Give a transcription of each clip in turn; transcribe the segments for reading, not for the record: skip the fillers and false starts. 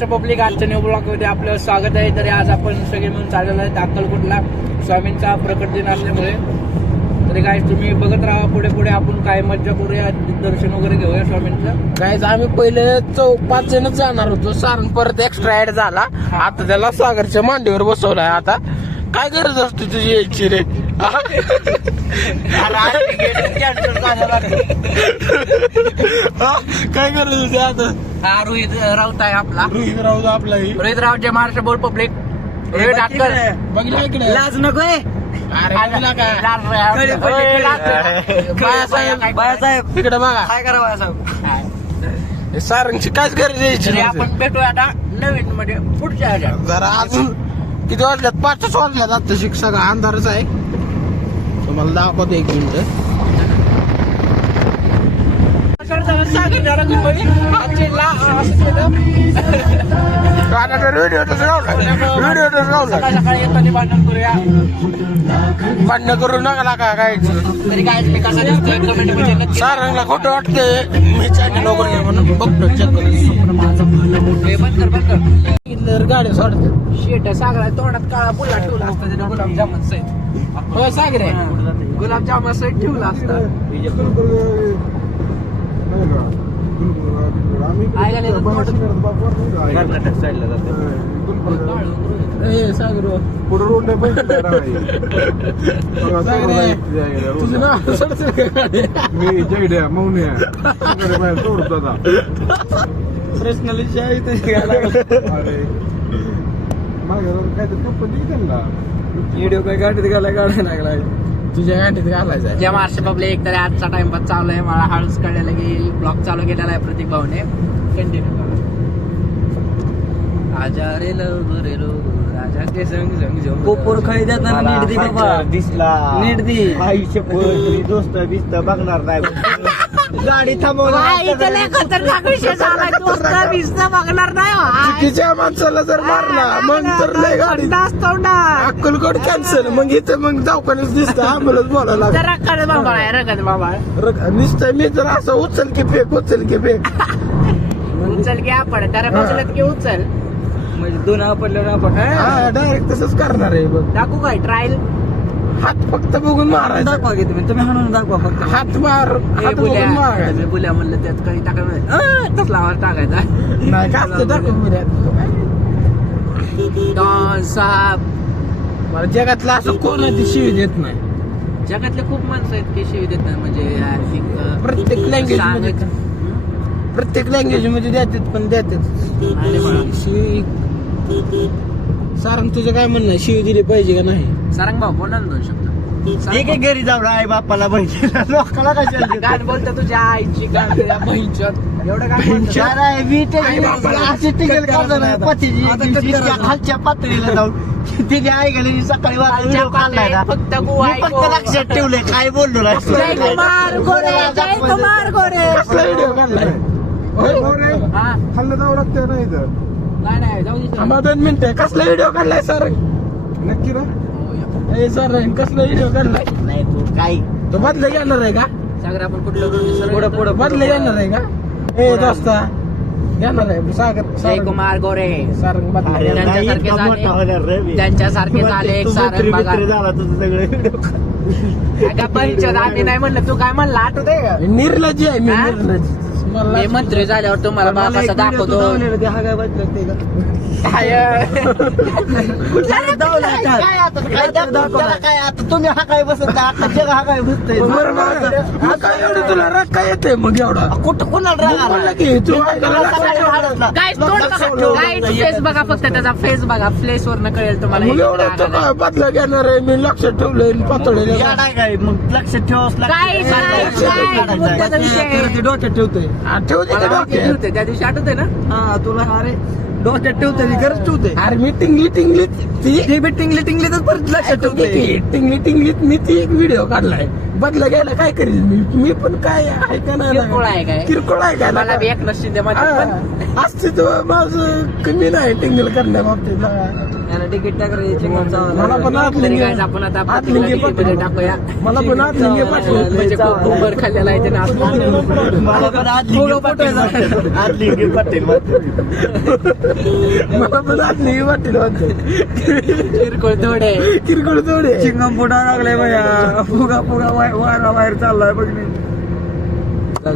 Public आजच्या new blog मध्ये आपलं स्वागत आहे. तरी आज आपण सगळे म्हणून चाललेलो आहे अक्कलकोटला स्वामींचा प्रकट दिन असल्यामुळे. तरी काय तुम्ही बघत राहा, पुढे पुढे आपण काय मज्जा करूया, दर्शन वगैरे घेऊया स्वामींचं. काय आम्ही पहिले 5 जणच जाणार होतो. सारण परत एक्स्ट्रा ऍड झाला. आता त्याला सागरच्या मांडीवर बसवलाय. आता काय गरज असते तुझी यायची रे? काय गरज होती आता? हा रोहित राऊत आहे आपला. रोहित राऊत आपला रोहित राऊत जे महाराष्ट्र बोर्ड पब्लिक. रोहित आटकर बघितलं इकडे. लाज नकोय. अरे बघला का बाळासाहेब तिकडे बघा. काय करा बाळासाहेब? सारंगची कायच गरज यायची. आपण भेटूया आता नवीन म्हणजे पुढच्या ह्याच्यात. जरा अजून किती वाजल्यात? 5च वाजल्यात. आता शिक्षक अंधारच आहे. तुम्हाला दाखवतो 1 मिनिट. सकाळी येताना भांडण करूया. भांडण करू नका का काय. तरी काय मी कसा दिसतोय कमेंट मध्ये नक्की सारंगला खोटं वाटते. मी चॅनल वगैरे म्हणून बघतो चेक कर. गाडी सोडते. शेट सागरा तोंडात काळा बुला ठेवला असता त्याने गुलाबजामुन सहित. होय सागरे गुलाबजामुन सहित ठेवला असता. कर्नाटक साईडला जाते. सागर पुढे रोड तुझं नाव सोडतं का गाडी? मी जगड्या मौन्या सोडतो आता. पर्सनली अरे माझ्या काहीतरी कंपनी त्यांना व्हिडिओ काय गाडीत घालायला लागलाय. तुझ्या गाडीत घालायचा. ज्या महाराष्ट्र पब्लिक तरी आजचा टाइमपास चालू आहे. मला हळूच कळलेलं की ब्लॉग चालू केलेला आहे प्रतीक भाऊने. कंटिन्यू राजा रे लो राजा के संग संग पोपोर खाई देताना नीट दे बाबा. दिसला नीट दे. आयुष्य दोस्त बिस्त बघणार नाही. गाडी खतरनाक विषय झाला. बघणार नाही. चुकीच्या माणसाला जर मारला मग तर लय गाडी अक्कलकोट कॅन्सल. मग इथं मग दवाखान्यात दिसतं. आम्हालाच बोलायला रगत बाबा आहे रगत बाबा. नुसतं मी तर असं उचल की फेक उचल की फेक. उचल की आपण त्याला बसलं की उचल. म्हणजे 2 आपडल्यावर आपण डायरेक्ट तसंच करणार आहे बघ. दाखवू काय ट्रायल? हात फक्त बघून मारायचा. दाखवा की तुम्ही हाणून दाखवा फक्त. हात मार हात बघून मारायचं. बुल्या म्हणलं त्यात काही टाकायचं तसला आवाज टाकायचा. नाही जास्त दाखव डॉन साहेब. मला जगातला असं कोणाची शिवी देत नाही. जगातले खूप माणसं आहेत की शिवी देत नाही. म्हणजे प्रत्येक लँग्वेज मध्ये प्रत्येक लँग्वेज मध्ये देतात पण देतात शिवी. सारंग तुझं काय म्हणणं? शिवी दिली पाहिजे का नाही? सारंग भाऊ बोला ना 2 शब्द. एक घरी जाऊन आई बापाला बहिणीला लोकाला कशाला गाणं बोलता तुझ्या आईची गाणं तुझ्या बहिणीच्या एवढं खालच्या पातळीला जाऊन तिने आई गेली सकाळी फक्त लक्षात ठेवलंय. काय बोललो नाही. जय कुमार गोरे जय कुमार गोरे. कसला व्हिडिओ काढलाय? हा खाल्लं जावं लागतं नाही तर नाही जाऊ दे. आम्हा 2 मिनिटं. कसला व्हिडिओ काढलाय सारंग? नक्की ना. ए सारंग कसला व्हिडिओ काढलाय? नाही तू काय तो बदला घेणार आहे का? सागर आपण कुठलं पुढं बदला घेणार आहे का? ए दोस्ता घेणार आहे सागर. जय कुमार गोरे. सारंग बदला अरे घेणार. नाही, त्यांच्यासारखे इतका झाले. मोठा होणार रे मी. त्यांच्यासारखे झाले एक सारंग बघा. झाला तुझं सगळं. का बहिणीच्या आम्ही नाही म्हणलं. तू काय म्हणला आठवत आहे का? निर्लजी आहे मी. हा? निर्लजी. हे मंत्री झाल्यावर तुम्हाला बाबा कसा दाखवतो. काय आता तुम्ही हा काय बसत आता जग हा काय बसतोय. बरं मग काय एवढं तुला राग काय येते मग एवढा? कुठं कोणाला राग आला? म्हणलं की तू फेस बघा फक्त त्याचा फेस बघा. फेस वरनं कळेल मग तुम्हाला. एवढं तो काय बदला घेणार आहे मी लक्षात ठेवलंय पातळी. याड काय मग लक्षात ठेवावंच काय मुद्द्याचा विषय डोक्यात ठेवतोय. ठेवते का डोक्यात? ठेवते त्या दिवशी आठवते ना. हा तुला अरे डोक्यात ठेवतोय खरंच ठेवतोय. अरे मी टिंगली ती बी टिंगली तर परत लक्षात ठेवतोय. टिंगलीत मी ती एक व्हिडिओ काढलाय. बदला घ्यायला काय करेल मी पण काय आहे का नाही? किरकोळ आहे काय? किरकोळ आहे काय? मला बी एक नशीब द्या माझ्या पण. अस्तित्व माझं कमी नाही टिंगल करण्या बाबतीत. याला तिकीट टाकायची मला पण तरी काय आपण आता आतलिंगे मध्ये टाकूया. मला पण आतलिंगे पाठवून म्हणजे खूप उंबर खाल्लेला आहे त्याने आज. मला पण आतलिंगे पाटील मला पण आतली वाटेल किरकोळ थोडे किरकोळ थोडे चिंगम फुटा लागलाय भैया फुगा फुगा वारा बाहेर चाललाय बघ नाही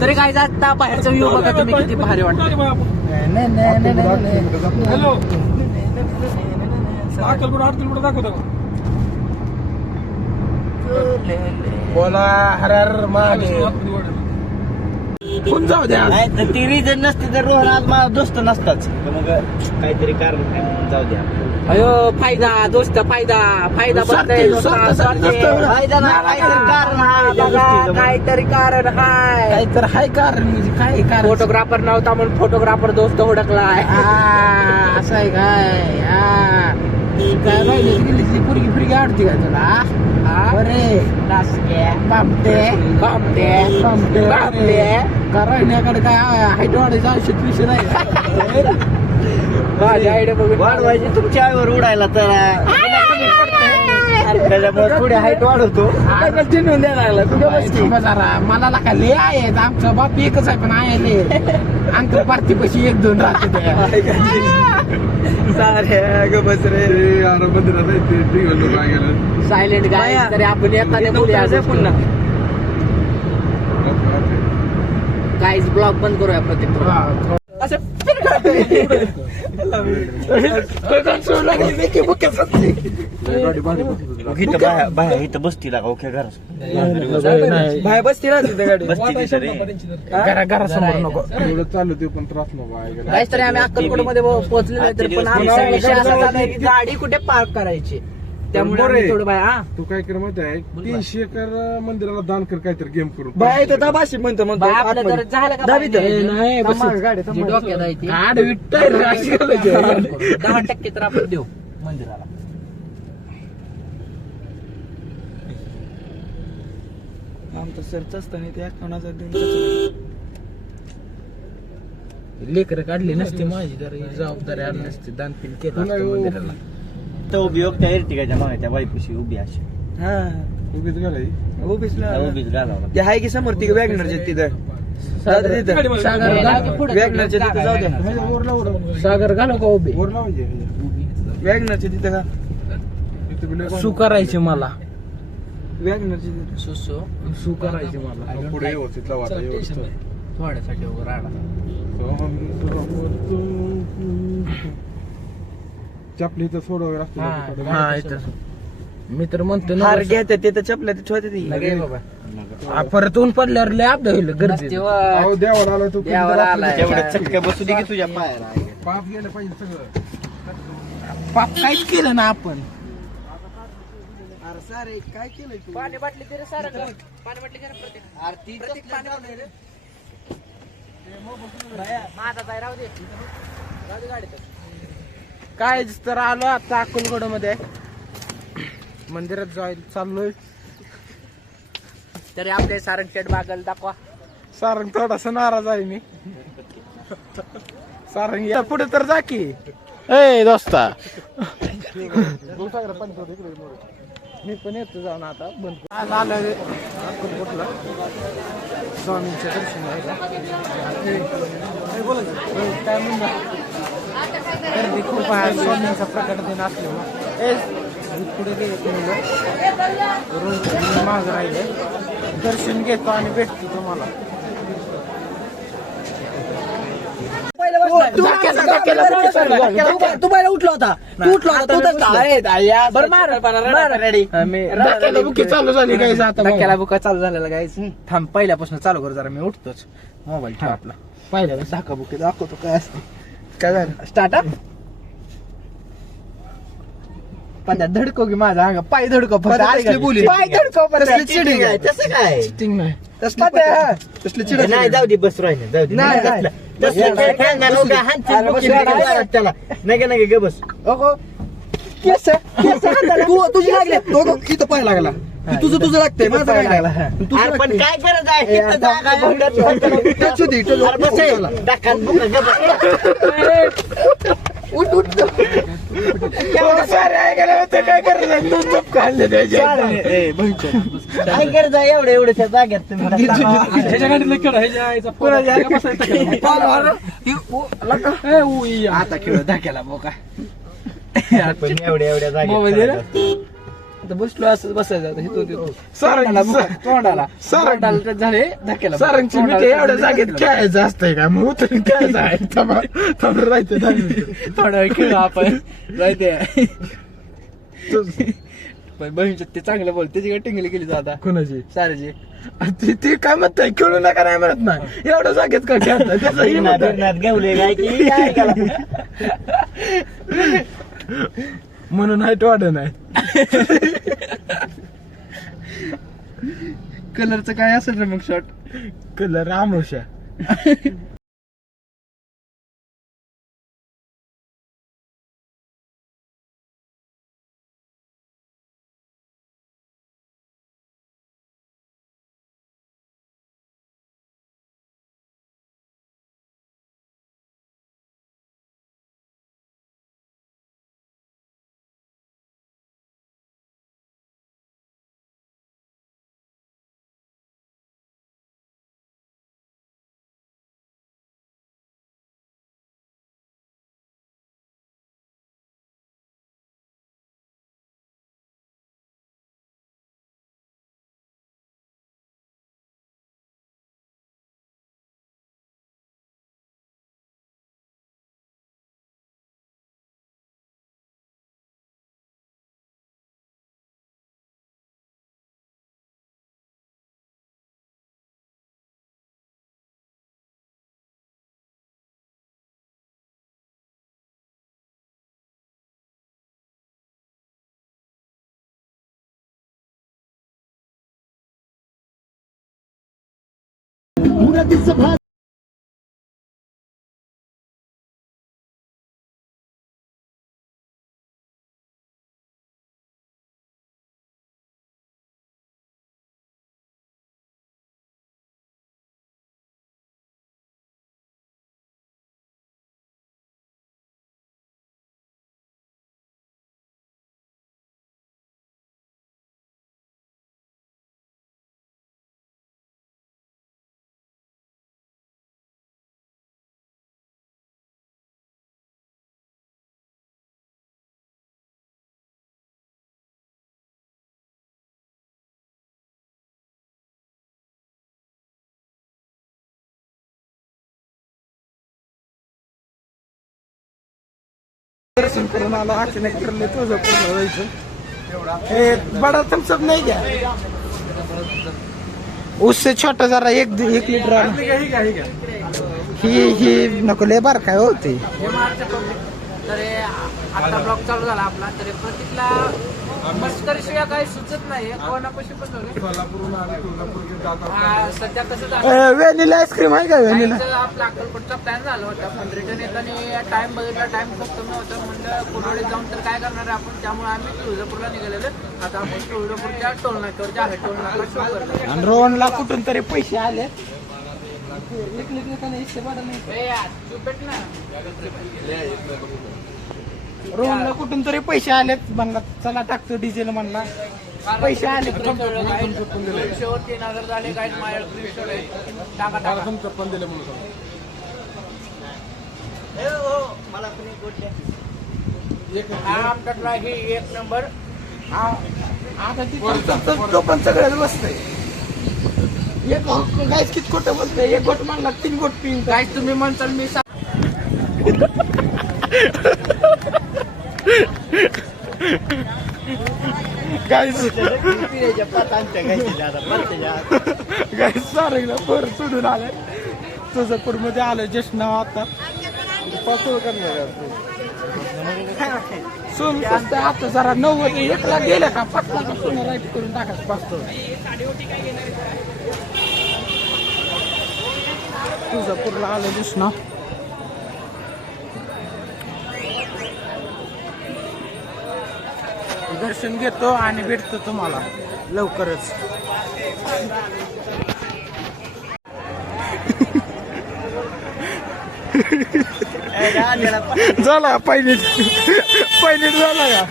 तरी काय आता बाहेरचा व्ह्यू बघा तुम्ही किती भारी वाटतं. हॅलो 6 किलोमीटर 8 किलोमीटर दाखवतो का? बोला हरर मागे पण जाऊ द्या नाही तर ती रिझन नसती तर रोहन आज माझा दोस्त नसताच तर मग काहीतरी कारण आहे म्हणून जाऊ द्या अयो फायदा दोस्त फायदा बनतंय फायदा नाही, काहीतरी कारण आहे त्या बघा, गोष्टीचं. काहीतरी कारण हाय. काय तर हाय कारण म्हणजे काय कारण फोटोग्राफर नव्हता म्हणून फोटोग्राफर दोस्त हुडकलाय. असं आहे काय काय राहिले गेली पुरगी फिरगी आवडती का तुला बरे बापटे का राहिल्याकडे काय हाईट वाढायचं औषध पिशे नाही माझी आयडिया बघून वाढवायची तुमच्या आईवर उडायला तर कमी पडतंय. त्याच्यामुळे थोडी हाईट वाढवतो चिन्हून द्यायला लागला तुझ्या जरा मला लागा ले आहेत आमचा बाप एकच आहे पण आहे अंकल पार्टी पशी 1-2 राहते सायलेंट गाय तरी आपण येताना बोलूया पुन्हा गाईज ब्लॉग बंद करूया प्रत्येक असं इथं बाहेर इथं बसती लागा ओके घर बाहेर बसती राहते गाडी बसती घरासमोर नको चालू ते पण त्रास नको गाईज तरी आम्ही अक्कलकोट मध्ये पोहोचलेलो आहे तरी पण आमचा विषय असा झाला की गाडी कुठे पार्क करायची त्यामुळे आम्ही थोडं बाय तू काय कर माहिती आहे 300 एकर मंदिराला दान कर काहीतरी गेम करून बाहेर इथं दाबाशी म्हणतो बाय आपलं तर झालं का बाय? नाही जी डोक्यात आहे ती. आड विट्टाय अशी घालायची. 10% तर आपण देऊ मंदिराला. आमचं सरच असताना ते 51,000 देऊन लेकरं काढली नसती माझी तर ही जबाबदारी आली नसती दानपिन केलं असतं मंदिराला तर उभी त्या एरटिकाच्या मागे त्या बाईपाशी उभी अशी हा उगीच घालाय ऑफिसला उभीच घालावं ते आहे की समोर ती वॅगनरचे तिथं जाऊ दे तिथं. सागर घाल वॅगनरच्या तिथं जाऊ द्या सागर घालू का उभी वर लावायचे वॅगनरच्या तिथं का इथं बी लय सू करायची मला वॅगनरच्या तिथं सुसो सू करायची मला बांधून. पुढे व्यवस्थित लावा आता व्यवस्थित थोड्यासाठी वगैरे राहणार. चपली इथं सोडवावी लागते हा इथं मी तर म्हणतो ना हार घ्यायचं ते तर चपल्या ते ठेवते ती लगे बाबा परत ऊन पडल्यावर लय अपघात होईल गरजेचं तेव्हा अहो देवाला आला तू देवाला आलाय. एवढ्या चटक्या बसू दे की तुझ्या पायाला पाप गेलं पाहिजे सगळं पाप काहीच केलं ना आपण सारे काय केलंय तू पाणी बाटली तरी सारं कर. पाणी बाटली करा प्रत्येक पाणी बाटली. माझा जाय राहू दे गाडीत. काय तर आलो आता अक्कलकोट मध्ये मंदिरात जायला चाललोय तरी आपले सारंग शेट बागल दाखवा. सारंग थोडासा नाराज आहे मी सारंग या पुढे तर जा की ए दोस्ता मी पण येतो जाऊन आता बंद आज आलोय अक्कलकोटला स्वामींच्या दर्शन काय म्हणणार गर्दी खूप आहे स्वामींचा प्रकट दिन असल्यामुळे पुढे रोज माग राहिले दर्शन घेतो आणि भेटतो तुम्हाला तू पहिला उठला होता तू उठला होता तू तर बरं मार बुकी चालू झाली काय आता धक्क्याला बुका चालू झालेला गाईस. थांब पहिल्यापासून चालू कर जरा मी उठतोच. मोबाईल ठेव आपला. पाहिलं धाका बुके दाखवतो काय असते काय झालं स्टार्ट पण धडको की माझा अंग पाय धडको फक्त असली बोली. पाय धडको तसली चिडिंग आहे तसं काय चिटिंग नाही तसली चिडिंग नाही जाऊ दे बस राहिले जाऊ दे नाही, तसलं- नाही. तसलं काय खेळणार नव्हतं. हाणतील अरे बस बुकीने राहिला. काय करायचं त्याला नाही का नाही ग बस तू तुझी लागले तो इथं पाय लागला तुझं लागतंय माझं काय लागला अरे पण काय करत आहे इथं जागा आहे. अरे बस हे, दाखल बुका ग बस. सारे आहे गेले इथं काय करायचं दोन झोप खाल्ले त्याच्या काय करता एवढ्या जाग्यात तुम्ही ह्याच्या गाडीला खेळ ह्याच्या आईचा आता खेळ धाक्याला बोका पण एवढ्या मोबाईल जाग्यात आता बसलो असं बसायचं आता हिथं तिथं. सरांची तोंडाला सरांची तोंडाला तर झाले धाक्याला सरांची मी तोंडाला एवढ्या तर जागेत झाले. खेळायचं असतंय का मग उतरून खेळायचं आहे थांबा राहायचं 10 मिनिटं. थोडा वेळ खेळू आपण राहते पण बहिणीच्या ते चांगलं बोल त्याची काय टिंगली केली जाता कोणाची साराची ती काय म्हणताय खेळू नका नाही म्हणत नाही एवढ्या जागेत का खेळताय त्याचा ही म्हणताय. घेवले काय की काय केला म्हणून हाईट वाढ नाही कलरचं काय असेल रे मग शॉर्ट कलर आमोशा दर्शन करून आलो अचानक ठरले तुळजापूरला जायचं हे बडा थम्सअप नाही घ्या उससे छोटा जरा एक लिटर आणा. ही नको लय बार काय होते हे मार्च पब्लिक तर हे आता ब्लॉग चालू झाला आपला तर प्रतीकला मस्कर शिवाय काही सुचत नाही कोणापाशी पण सध्या कसं झालं व्हॅनिला आईस्क्रीम आहे का व्हॅनिला जायचं आपला अक्कलकोटचा प्लॅन झाला होता पण रिटर्न येताना टाइम बघितला टाइम खूप कमी होता म्हणलं कुणाकडे जाऊन तर काय करणार आहे आपण त्यामुळे आम्ही तुळजापूरला निघालेलो आता आपण तुळजापूरच्या टोल नाक्यावर जे आहे टोल नाका शो करतो आणि रोहनला कुठून तरी पैसे आले चुपेट ना रोहनला कुठून तरी पैसे आलेत म्हणला चला टाकतो डिझेल म्हणला पैसे आले 300वर 3000 झाले काही माझ्याकडे टाका टाका पण दिले म्हणून मला पण एक गोष्ट द्या. हा आमच्यातला ही एक नंबर आता ती तो पण सगळ्यात बसतंय एक गायच किती खोटं बोलतंय एक गोट म्हणला 3 गोट पिऊन काय तुम्ही म्हणताल मी गायच पिण्याच्या पातांच्या घ्यायच्या आता परत गायच सारंगला पोर सोडून आलाय तुळजापूर मध्ये आलोय जस्ट नाव आता पाचोळ करणार सोन आता जरा 90 1 लाख गेलं का 5 लाख सोनं राईट करून टाकायचं पाचतो तुळजापूरला आलो जस्ट नाव दर्शन घेतो आणि भेटतो तुम्हाला लवकरच झाला पहिली झाला का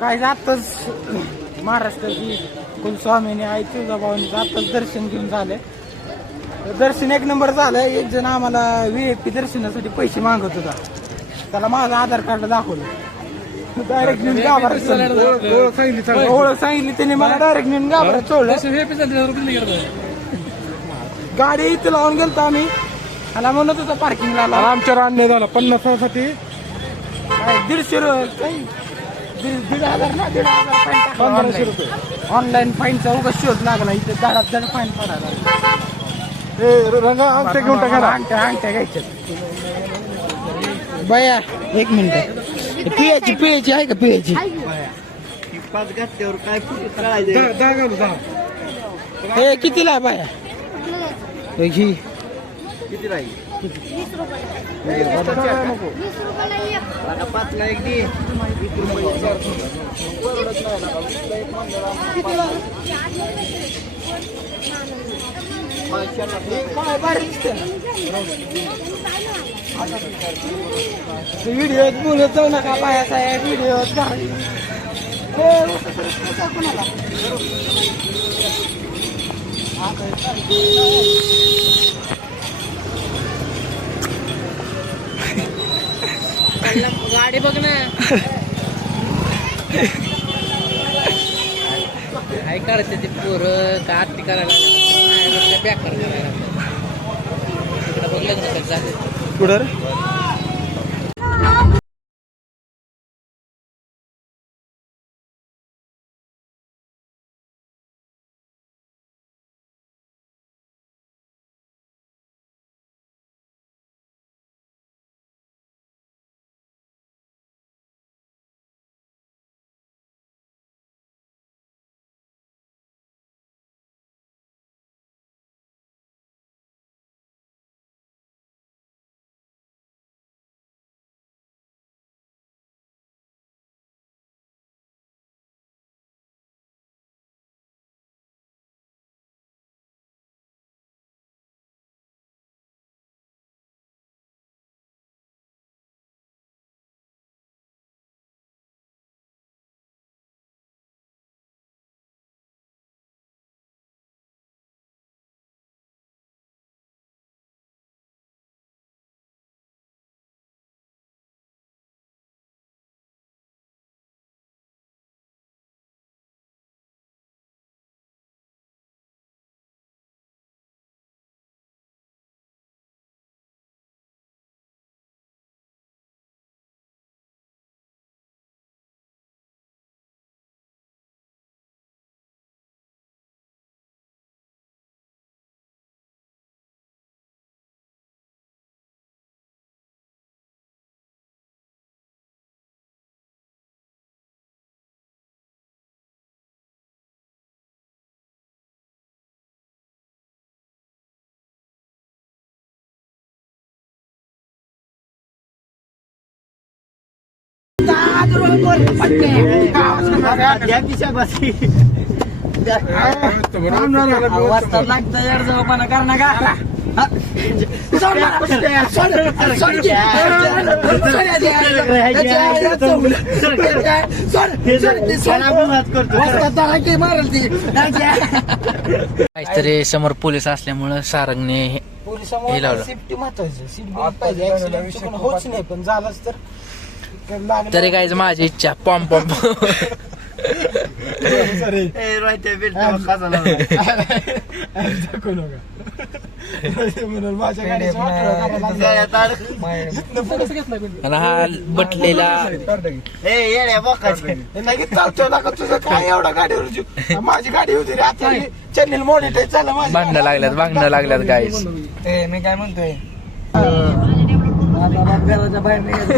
काय जातच महाराष्ट्राची कुलस्वामीने आई तुळजाभवानीचं आताच दर्शन घेऊन झालंय. दर्शन एक नंबर झालंय. एक जण आम्हाला VIP दर्शनासाठी पैसे मागत होता, त्याला माझं आधार कार्ड दाखवलं. डायरेक्ट नेऊन गाभाऱ्यात सोडलं. ओळख सांगितली त्यांनी मला, डायरेक्ट नेऊन गाभाऱ्यात सोडलं. गाडी इथं लावून गेलतो आम्ही, मला म्हणत होता पार्किंगला लाव. आमच्यावर अन्याय झाला 50साठी काय 150 काही 1,500 ना 1,500 फाईन टाकला. 1500 रुपये. ऑनलाईन फाईनचा उगाच शोध लागला. इथे दारात जण फाईन पडायला. रंगा आमच्या घेऊन टाका. अंगठ्या घ्यायच्या. बया एक मिनिट, पियाची आहे का पियाची? पाच घातल्यावर काय कळायचं. दहा घालू, 10. हे कितीला आहे बाया? ही किती राहील? 20 रुपये. आता 5ला एक दे. 20 व्हिडिओ बोलत जाऊ नका बायाचा व्हिडिओ. गाडी बघ ना. काय करायचं ते पोरं का आत्ती करायला बॅकर करायला तिकडे बघलं कसं झालं. पुढं वाजता लागतं यार जवळपाना कर ना का. काहीतरी समोर पोलीस असल्यामुळं सारंगने हे लावलं. सेफ्टी महत्वाची. सीट बेल्ट पाहिजे. ऍक्सिडेंट चुकून होच नाही, पण झालंच तर तरी काय माझी इच्छा पॉम पॉम. आणि हा बटलेला तुझं काय एवढा गाडीवर माझी गाडी होती रे. आता चॅनल मॉनिटाईज झालं माझं. भांडणं लागल्यात गाईस. मी काय म्हणतोय, घराच्या बाहेर निघायचं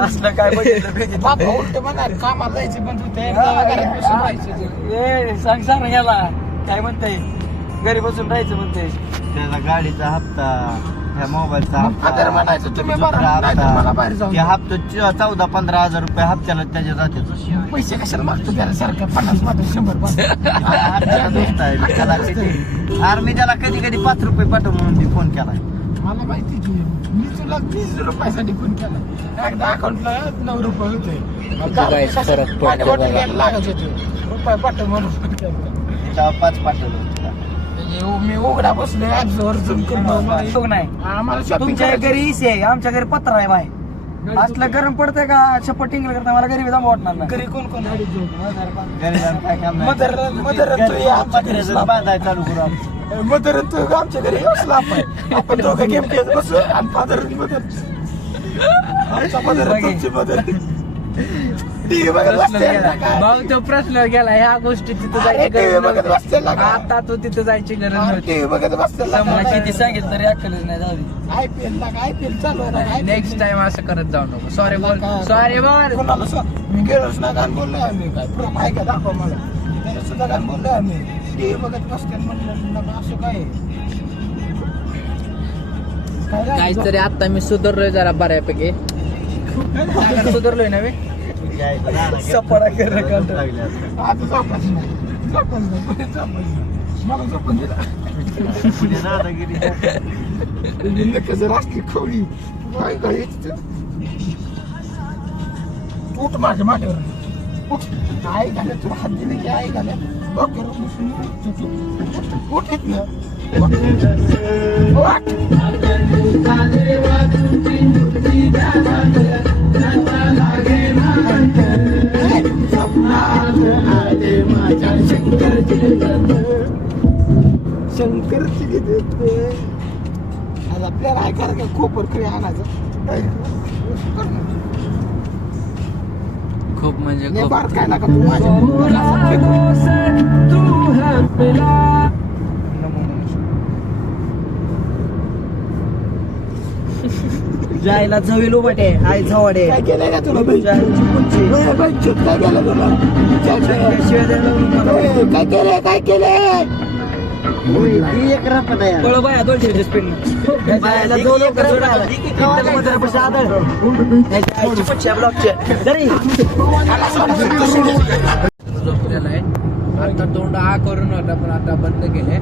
असलं काय बघितलं. बाबा उलट म्हणा कामाला जायचे बंद होते, घरात बसून राहायचं. सांग सांग याला काय म्हणताय, घरी बसून राहायचं म्हणते. त्याला गाडीचा हप्ता, ह्या मोबाईलचा आदर म्हणायचं तुम्ही मला बाहेर जाऊन ते हप्ता 14-15 हजार रुपये हप्त्याला त्याच्या जाते. पैसे कशाला मागतो त्याला सारखं 50 मागतो 100 त्याला मी त्याला कधी कधी 5 रुपये पाठव म्हणून मी फोन केलाय. मला माहिती की मी तुला 20 रुपयासाठी फोन केला. एकदा अकाउंटला 9 रुपये होते. काय फरक पडतो पाणी बॉटल बघा. घ्यायला लागत होते. रुपये पाठव म्हणून फोन केला. 5 पाठवलं मी उघडा बसलोय आजवर झुम करून नाही आम्हाला shopping तुमच्या करायची. घरी इसी आहे आमच्या घरी पत्र आहे बाय असलं गरम पडतंय का शपथ टिंगल करता मला घरी जांभा वाटणार नाही घरी कोण कोण मदर बांधाय चालू करू आपण. मदर तू आमच्या घरी असला आपण दोघं गेम खेळत बसू आणि फादर मदर आमचा मदर तुमची मदर टीव्ही बघत बसते ना काय? भाऊ तो प्रश्न गेला ह्या गोष्टी तिथं जायची अरे, गरज TV बघत बसते ना नव्हती. का? आता तो तिथं जायची गरज नव्हती. टीव्ही बघत बसते मला किती सांगितलं तरी अक्कलच नाही जाऊ दे. IPL ला IPL चालू आहे ना नेक्स्ट टाइम असं करत जाऊ नको. सॉरी बोल सॉरी बोल. कोणाला मी गेलोच ना गाणं बोललोय आम्ही काय प्रूफ आहे का दाखव मला त्याला सुद्धा गाणं बोललोय आम्ही टीव्ही बघत बसते म्हणलं नका असं काय झालं? काहीतरी आता मी सुधारलोय जरा बऱ्यापैकी. सुधारलोय ना मी. सपाडा करणं काढतो. आता झोपायचं नाही झोपायचं नाही पुढे झोपायचं नाही. मला झोपून दिला पुढे दादागिरी कसं राष्ट्रीय खोली काय काय उठ माझ्या माठ्यावर उठ आई घाले तुला हात दिले की आई घाले उठ येत ना शंकरची घेते आज आपल्याला ऐकायला का खूप खरी आणायचं खूप म्हणजे नाही खूप. बार काय नका तू माझ्या जायला जवील उभटे आई झवाडे काय केलंय का तुला जायची पुंची. काय केलं तुला शिवाय द्यायला मला. काय केलंय काय केलंय ही एक रापट आहे कळो बाया 200 स्पीड बायाला 2 लोक मदरपाशी आदळ त्याच्या आईची पुंची ब्लॉकचे जरी झोपलेला आहे. आता तोंड आ करून होता पण आता बंद केले.